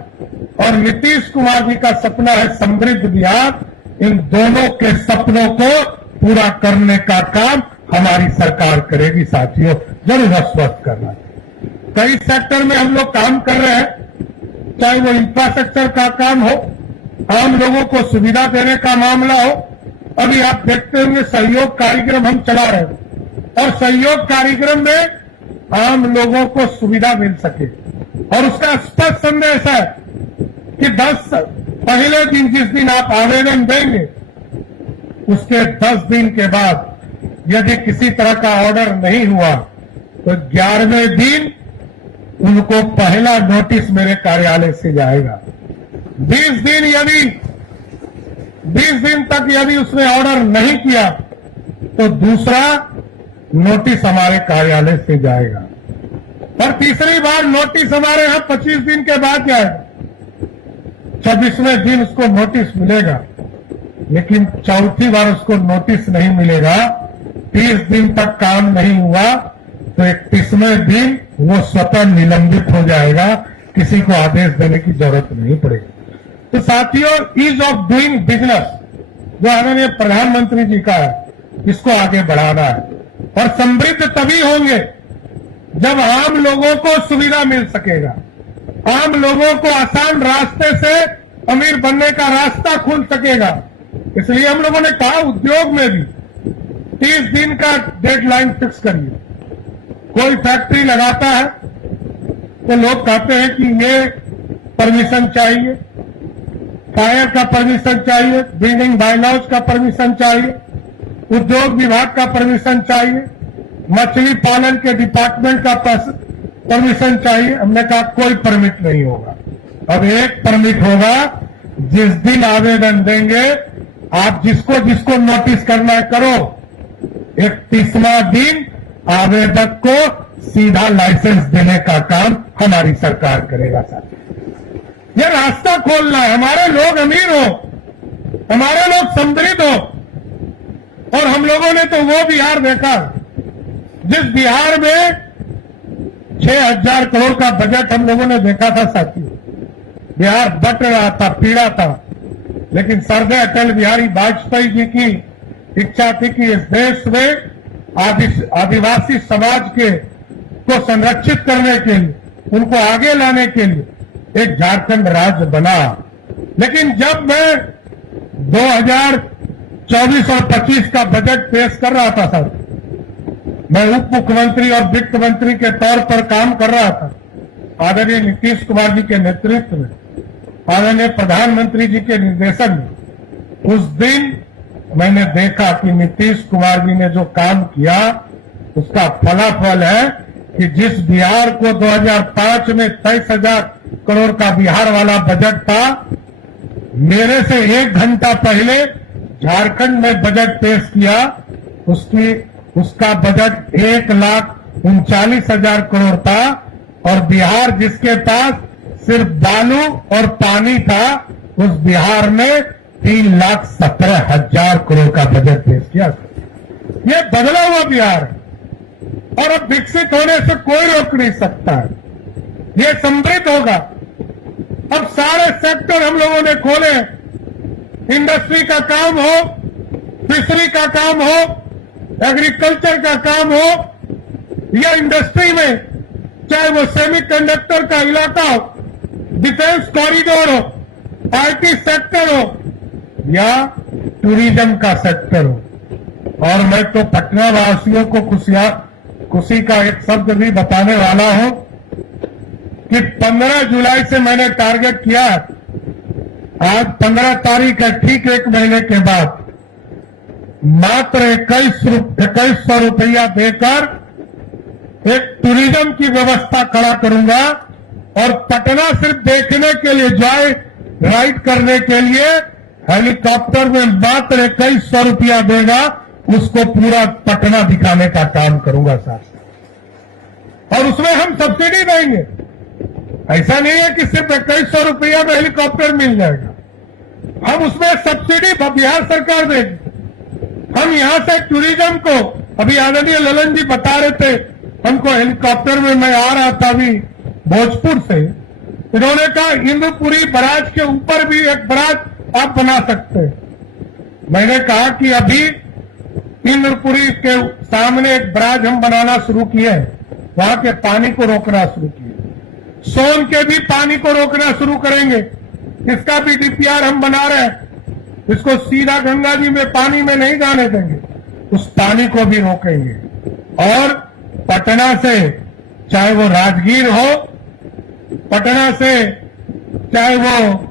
और नीतीश कुमार जी का सपना है समृद्ध बिहार, इन दोनों के सपनों को पूरा करने का काम हमारी सरकार करेगी साथियों। जरूर आश्वस्त करना, कई सेक्टर में हम लोग काम कर रहे हैं, चाहे वो इंफ्रास्ट्रक्चर का काम हो, आम लोगों को सुविधा देने का मामला हो। अभी आप देखते होंगे सहयोग कार्यक्रम हम चला रहे हैं, और सहयोग कार्यक्रम में आम लोगों को सुविधा मिल सके। और उसका स्पष्ट संदेश है कि 10 पहले दिन जिस दिन आप आवेदन देंगे उसके 10 दिन के बाद यदि किसी तरह का ऑर्डर नहीं हुआ तो 11वें दिन उनको पहला नोटिस मेरे कार्यालय से जाएगा। 20 दिन तक यदि उसने ऑर्डर नहीं किया तो दूसरा नोटिस हमारे कार्यालय से जाएगा, और तीसरी बार नोटिस हमारे यहां 25 दिन के बाद जाएगा। 26वें दिन उसको नोटिस मिलेगा, लेकिन चौथी बार उसको नोटिस नहीं मिलेगा। 30 दिन तक काम नहीं हुआ तो 31वें दिन वो स्वतः निलंबित हो जाएगा, किसी को आदेश देने की जरूरत नहीं पड़ेगी। तो साथियों, ईज ऑफ डूइंग बिजनेस जो आदरणीय प्रधानमंत्री जी का है, इसको आगे बढ़ाना है। और समृद्ध तभी होंगे जब आम लोगों को सुविधा मिल सकेगा, आम लोगों को आसान रास्ते से अमीर बनने का रास्ता खुल सकेगा। इसलिए हम लोगों ने कहा उद्योग में भी 30 दिन का डेडलाइन फिक्स करिए। कोई फैक्ट्री लगाता है तो लोग कहते हैं कि ये परमिशन चाहिए, फायर का परमिशन चाहिए, बिल्डिंग बायलॉज का परमिशन चाहिए, उद्योग विभाग का परमिशन चाहिए, मछली पालन के डिपार्टमेंट का परमिशन चाहिए। हमने कहा कोई परमिट नहीं होगा। अब एक परमिट होगा, जिस दिन आवेदन देंगे आप जिसको जिसको नोटिस करना है करो, 31वां दिन आवेदक को सीधा लाइसेंस देने का काम हमारी सरकार करेगा। साहब ये रास्ता खोलना है, हमारे लोग अमीर हो, हमारे लोग समृद्ध हो। और हम लोगों ने तो वो बिहार देखा जिस बिहार में 6,000 करोड़ का बजट हम लोगों ने देखा था साथियों। बिहार बट रहा था, पीड़ा था, लेकिन सरदार अटल बिहारी वाजपेयी जी की इच्छा थी कि इस देश में आदिवासी समाज को संरक्षित करने के लिए, उनको आगे लाने के लिए एक झारखंड राज्य बना। लेकिन जब मैं 2024 और 25 का बजट पेश कर रहा था सर, मैं उप मुख्यमंत्री और वित्त मंत्री के तौर पर काम कर रहा था। आदरणीय नीतीश कुमार जी के नेतृत्व में, आदरणीय प्रधानमंत्री जी के निर्देशन में, उस दिन मैंने देखा कि नीतीश कुमार जी ने जो काम किया उसका फलाफल है कि जिस बिहार को 2005 में 23,000 करोड़ का बिहार वाला बजट था, मेरे से 1 घंटा पहले झारखंड में बजट पेश किया, उसका बजट 1,39,000 करोड़ था। और बिहार जिसके पास सिर्फ बालू और पानी था, उस बिहार ने 3,17,000 करोड़ का बजट पेश किया। ये बदला हुआ बिहार है और अब विकसित होने से कोई रोक नहीं सकता है। ये समृद्ध होगा। अब सारे सेक्टर हम लोगों ने खोले, इंडस्ट्री का काम हो, फिशरी का काम हो, एग्रीकल्चर का काम हो, या इंडस्ट्री में चाहे वो सेमीकंडक्टर का इलाका हो, डिफेंस कॉरिडोर हो, आईटी सेक्टर हो या टूरिज्म का सेक्टर हो। और मैं तो पटना वासियों को खुशी का एक शब्द भी बताने वाला हूं कि 15 जुलाई से मैंने टारगेट किया, आज 15 तारीख है, ठीक 1 महीने के बाद मात्र 2100 रुपया देकर एक टूरिज्म की व्यवस्था खड़ा करूंगा। और पटना सिर्फ देखने के लिए, जॉय राइड करने के लिए हेलीकॉप्टर में मात्र 2100 रुपया देगा, उसको पूरा पटना दिखाने का काम करूंगा साहब। और उसमें हम सब्सिडी देंगे। ऐसा नहीं है कि सिर्फ 2100 रुपया में हेलीकॉप्टर मिल जाएगा, हम उसमें सब्सिडी बिहार सरकार देगी। हम यहां से टूरिज्म को, अभी आदरणीय ललन जी बता रहे थे, हमको हेलीकॉप्टर में, मैं आ रहा था अभी भोजपुर से, इन्होंने कहा इंद्रपुरी बराज के ऊपर भी एक बराज आप बना सकते हैं। मैंने कहा कि अभी इंद्रपुरी के सामने एक बराज हम बनाना शुरू किए हैं, वहां के पानी को रोकना शुरू किए। सोन के भी पानी को रोकना शुरू करेंगे, इसका भी डीपीआर हम बना रहे हैं। इसको सीधा गंगा जी में पानी में नहीं जाने देंगे, उस पानी को भी रोकेंगे। और पटना से चाहे वो राजगीर हो, पटना से चाहे वो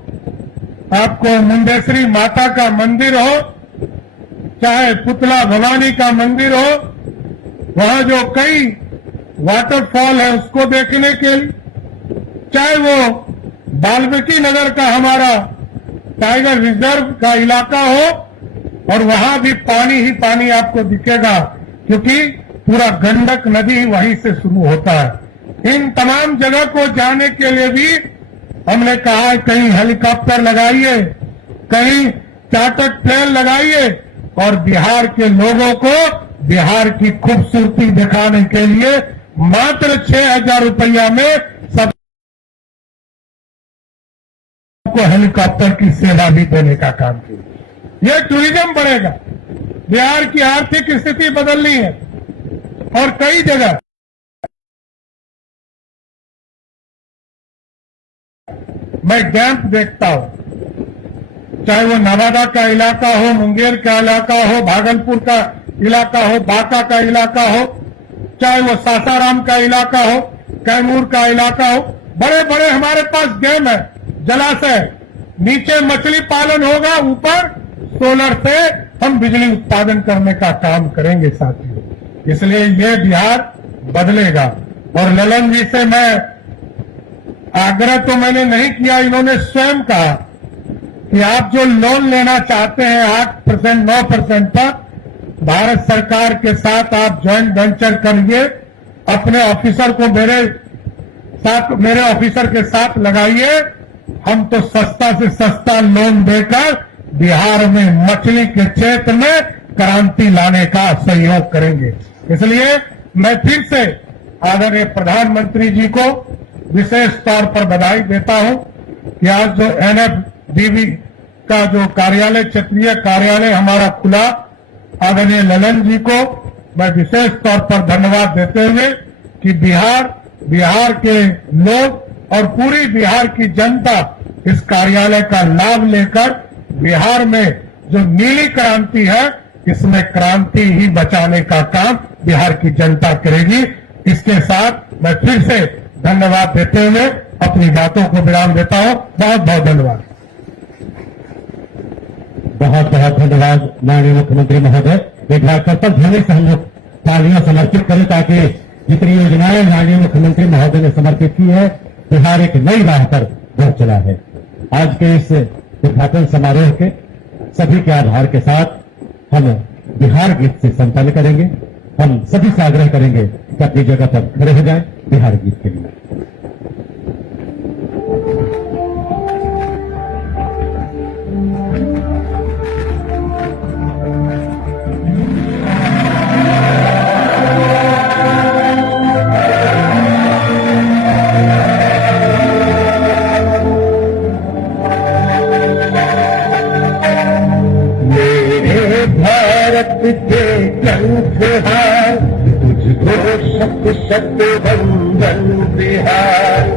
आपको मुंडेश्वरी माता का मंदिर हो, चाहे पुतला भवानी का मंदिर हो, वहां जो कई वाटरफॉल है उसको देखने के लिए, चाहे वो वाल्मीकि नगर का हमारा टाइगर रिजर्व का इलाका हो, और वहां भी पानी ही पानी आपको दिखेगा, क्योंकि पूरा गंडक नदी वहीं से शुरू होता है। इन तमाम जगह को जाने के लिए भी हमने कहा है कहीं हेलीकॉप्टर लगाइए, कहीं चार्टर्ड प्लेन लगाइए, और बिहार के लोगों को बिहार की खूबसूरती दिखाने के लिए मात्र 6,000 रुपया में सबको हेलीकॉप्टर की सेवा भी देने का काम किया। ये टूरिज्म बढ़ेगा, बिहार की आर्थिक स्थिति बदलनी है। और कई जगह मैं डैम्प देखता हूं, चाहे वो नवादा का इलाका हो, मुंगेर का इलाका हो, भागलपुर का इलाका हो, बांका का इलाका हो, चाहे वो सासाराम का इलाका हो, कैमूर का इलाका हो, बड़े बड़े हमारे पास डैम है, जलाशय, नीचे मछली पालन होगा, ऊपर सोलर से हम बिजली उत्पादन करने का काम करेंगे साथियों। इसलिए ये बिहार बदलेगा। और ललन जी से मैं आग्रह तो मैंने नहीं किया, इन्होंने स्वयं कहा कि आप जो लोन लेना चाहते हैं 8% 9% पर, भारत सरकार के साथ आप ज्वाइंट वेंचर करिए, अपने ऑफिसर को मेरे ऑफिसर के साथ लगाइए, हम तो सस्ता से सस्ता लोन देकर बिहार में मछली के क्षेत्र में क्रांति लाने का सहयोग करेंगे। इसलिए मैं फिर से आदरणीय प्रधानमंत्री जी को विशेष तौर पर बधाई देता हूं कि आज जो NFDB का जो कार्यालय, क्षेत्रीय कार्यालय हमारा खुला, आदरणीय ललन जी को मैं विशेष तौर पर धन्यवाद देते हुए कि बिहार के लोग और पूरी बिहार की जनता इस कार्यालय का लाभ लेकर बिहार में जो नीली क्रांति है, इसमें क्रांति ही बचाने का काम बिहार की जनता करेगी। इसके साथ मैं फिर से धन्यवाद देते हुए अपनी बातों को विराम देता हूं। बहुत बहुत धन्यवाद। बहुत बहुत धन्यवाद माननीय मुख्यमंत्री महोदय। एक बार करतब ध्वनि से हम लोग तालियां समर्पित करें ताकि जितनी योजनाएं माननीय मुख्यमंत्री महोदय ने समर्पित की है, बिहार एक नई राह पर बढ़ चला है। आज के इस उद्घाटन समारोह के सभी के आभार के साथ हम बिहार गीत से संपन्न करेंगे। हम सभी से आग्रह करेंगे कि अपनी जगह पर खड़े हो जाएं बिहार गीत के लिए। शत बंधन बिहार,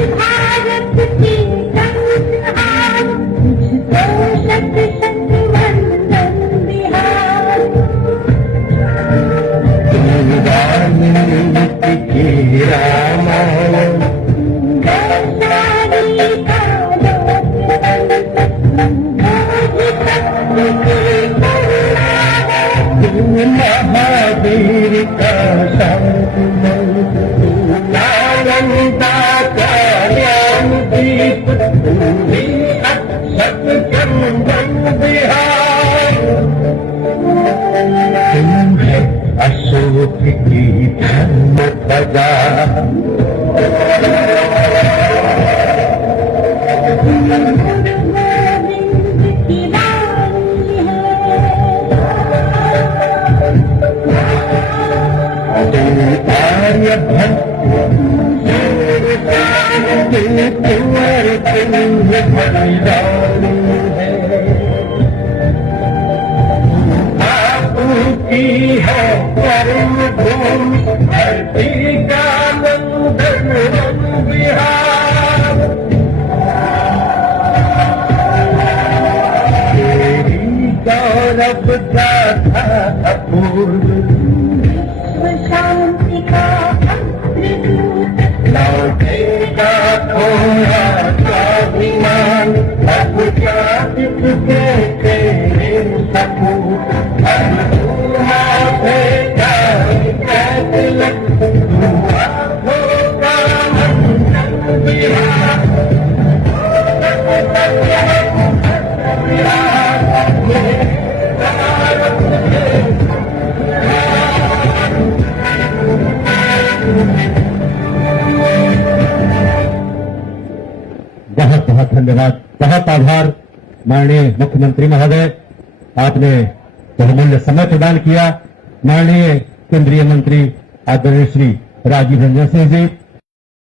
भारत की संहार, तुझको शत शत बंधन बिहार। वाल्मीकि की रामायण, वैशाली का महावीर का नालंदा का ज्ञान दीप, अक्षत चंदन बिहार। तुम है अशोक की धर्म ध्वजा, की है कर्म भूमि, धरती का नंदन बिहार। तेरी गौरव गाथा अपूर्व, शांति का अमृत लौटेगा थोड़ा स्वाभिमान, अब जाति के तेरे सपूत, बहुत बहुत धन्यवाद, बहुत आभार माननीय मुख्यमंत्री महोदय, आपने बहुमूल्य समय प्रदान किया। माननीय केंद्रीय मंत्री आदरणीय श्री राजीव रंजन सिंह जी,